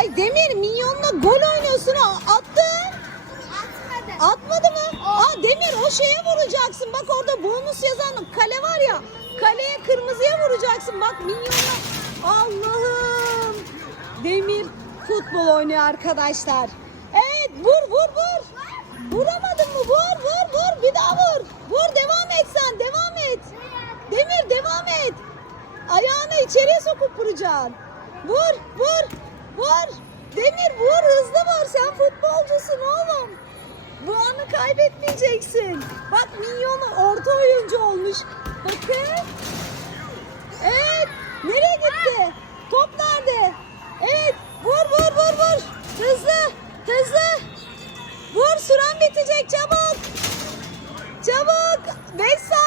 Ay Demir minyonla gol oynuyorsun. Attın. Atmadı. Atmadı mı? Aa Demir o şeye vuracaksın. Bak orada bonus yazan kale var ya. Kaleye kırmızıya vuracaksın. Bak minyonla. Allah'ım. Demir futbol oynuyor arkadaşlar. Evet vur vur vur. Vuramadın mı? Vur vur vur. Bir daha vur. Vur devam et sen. Devam et. Demir devam et. Ayağını içeriye sokup vuracaksın. Vur vur Vur. Demir vur hızlı vur. Sen futbolcusun oğlum. Bu anı kaybetmeyeceksin. Bak Minyon'u orta oyuncu olmuş. Bakın. Evet. Nereye gitti? Top nerede? Evet. Vur vur vur vur. Hızlı. Hızlı. Vur süren bitecek çabuk. Çabuk. 5 saniye.